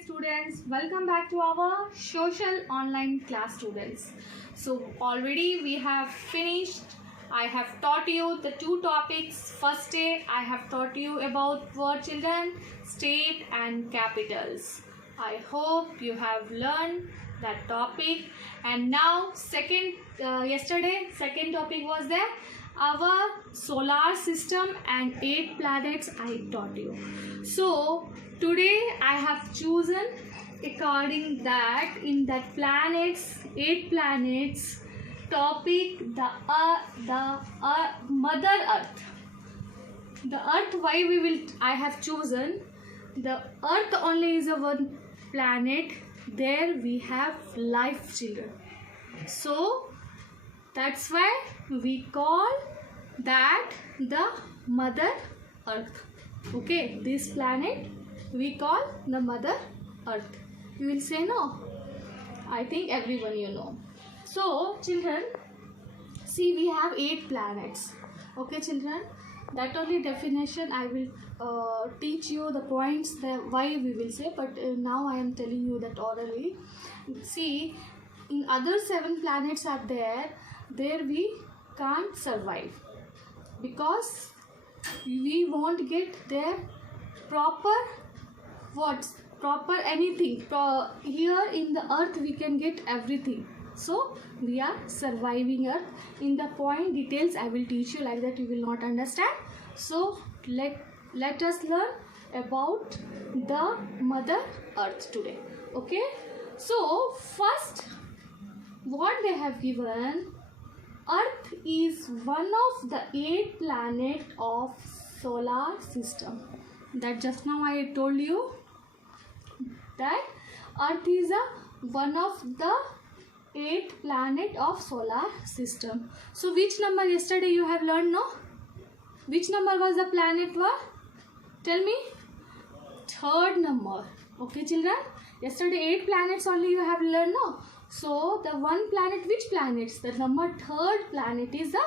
students, welcome back to our social online class students. So already we have finished. I have taught you the two topics. First day I have taught you about word children, state and capitals. I hope you have learned that topic. And now yesterday second topic was there, our solar system and 8 planets I taught you. So today I have chosen according that in that planets, 8 planets topic, the Mother Earth. The Earth, I have chosen the Earth only is a one planet. There we have life children. So that's why we call that the Mother Earth. Okay, this planet we call the Mother Earth. You will say no? I think everyone you know. So children, see we have 8 planets. Okay children, that only definition I will teach you the points that why we will say, but now I am telling you that orally. See, in other 7 planets are there we can't survive because we won't get their proper anything. Here in the earth we can get everything, so we are surviving earth. In the point details I will teach you, like that you will not understand. So let us learn about the Mother Earth today. Okay, so first what they have given, Earth is one of the 8 planets of solar system. That just now I told you that Earth is one of the 8 planet of solar system. So which number yesterday you have learned, no? Which number was the planet was? Tell me. 3rd number. Okay children, yesterday 8 planets only you have learned, no? So the one planet, which planets? The number 3rd planet is the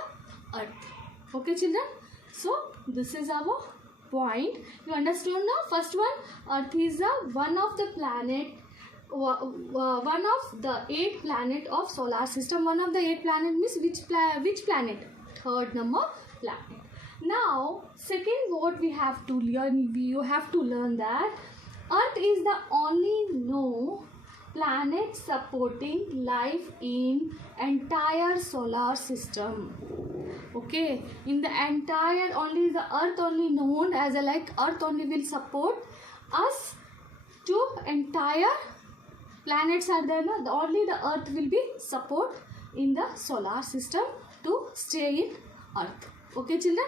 Earth. Okay children, so this is our point. You understood now? First one, Earth is one of the planet, one of the 8 planet of solar system. One of the 8 planet means which planet? 3rd number planet. Now second what we have to learn, you have to learn that Earth is the only known planet supporting life in entire solar system. Okay, in the entire, only the Earth only known as a, like Earth only will support us to entire planets are there, no? Only the Earth will be support in the solar system to stay in Earth. Okay children,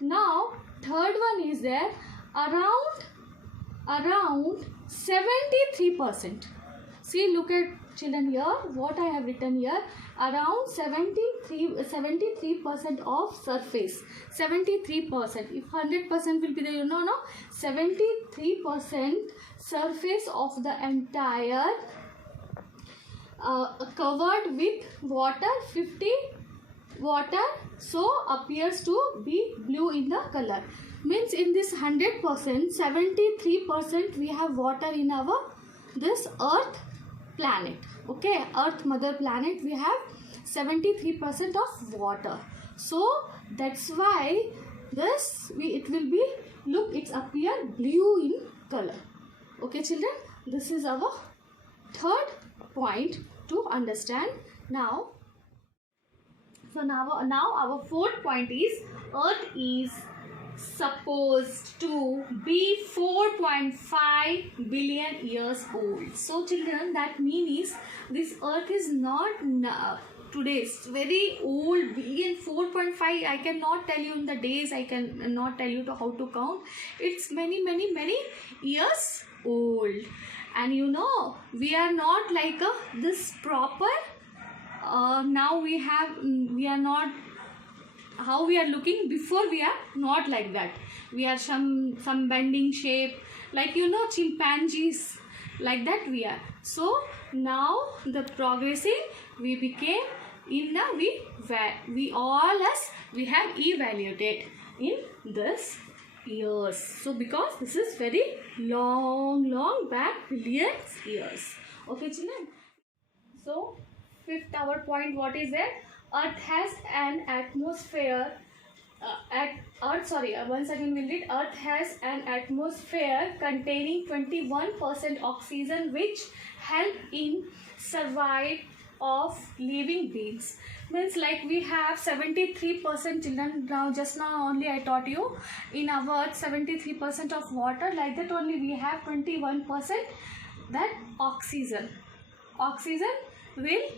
now third one is there, around 73%. See, look at children here, what I have written here, around 73% of surface. 73%. If 100% will be there, you know, no? 73% surface of the entire covered with water, 50 water, so appears to be blue in the color. Means in this 100%, 73% we have water in our this Earth planet. Okay, Earth mother planet, we have 73% of water. So that's why this it will be, look, it's appear blue in color. Okay children, this is our third point to understand. Now, so now our fourth point is Earth is supposed to be 4.5 billion years old. So children, that means this Earth is not today's very old. Billion, 4.5, I cannot tell you in the days, I can not tell you to how to count. It's many years old. And you know, we are not like this proper, now we are not how we are looking. Before we are not like that, we are some bending shape, like you know, chimpanzees, like that we are. So now the progressing we became in the we have evaluated in this years. So because this is very long back, billions years. Okay children. So fifth our point, what is it? Earth has an atmosphere. Once again we'll read. Earth has an atmosphere containing 21% oxygen, which help in survive of living beings. Means like we have 73% children. Just now only I taught you, in our earth 73% of water, like that only we have 21% that oxygen will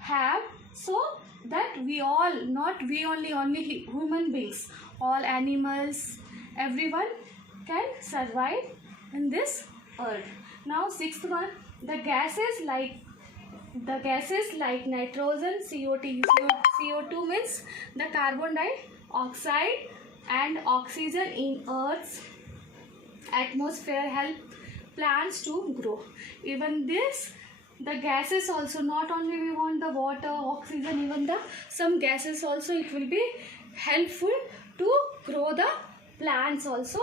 have, so that we all, not we only human beings, all animals, everyone can survive in this earth. Now sixth one, the gases like nitrogen, CO2 means the carbon dioxide and oxygen in earth's atmosphere help plants to grow. Even this, the gases also, not only we want the water, oxygen, even the some gases also, it will be helpful to grow the plants also.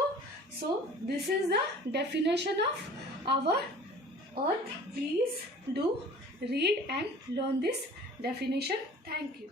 So this is the definition of our earth. Please do read and learn this definition. Thank you.